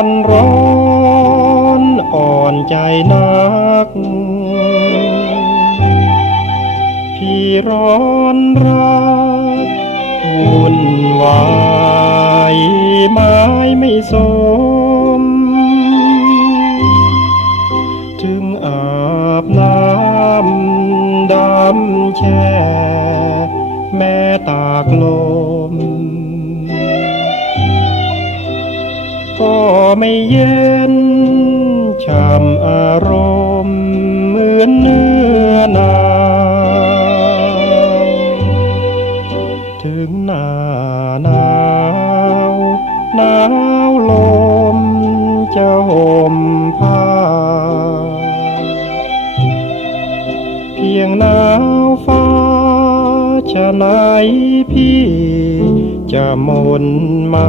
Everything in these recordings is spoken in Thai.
อนร้อนอ่อนใจนัก พี่ร้อนรักวุ่นวายไม้ไม่สมจึงอาบน้ำดำแช่ แม่ตากลม ไม่เย็นช่ำอารมณ์เหมือนเนื้อหนาวถึงหน้าหนาวหนาวลมจะห่มผ้า เพียงหนาวฟ้าชะไหนพี่จะมนมา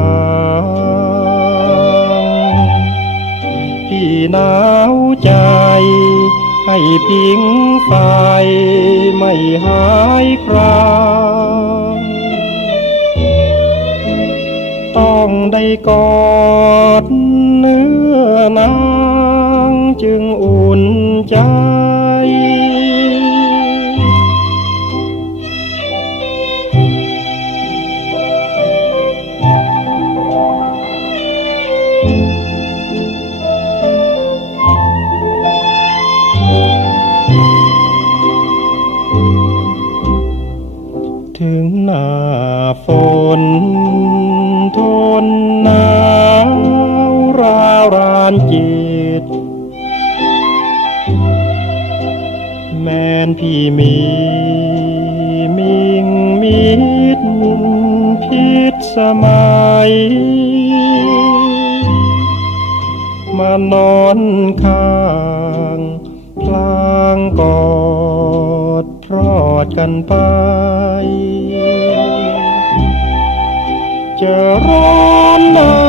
หนาวใจ ให้พิงไฟไม่หายครางต้องได้กอดเนื้อนางจึงอุ่นใจ ถึงหน้าฝน ทนหนาวราวรานจิต แม้นพี่มีมิงมิดพิษสมัย มานอนข้างพลางกอด ดกันไป จะร้อนหนา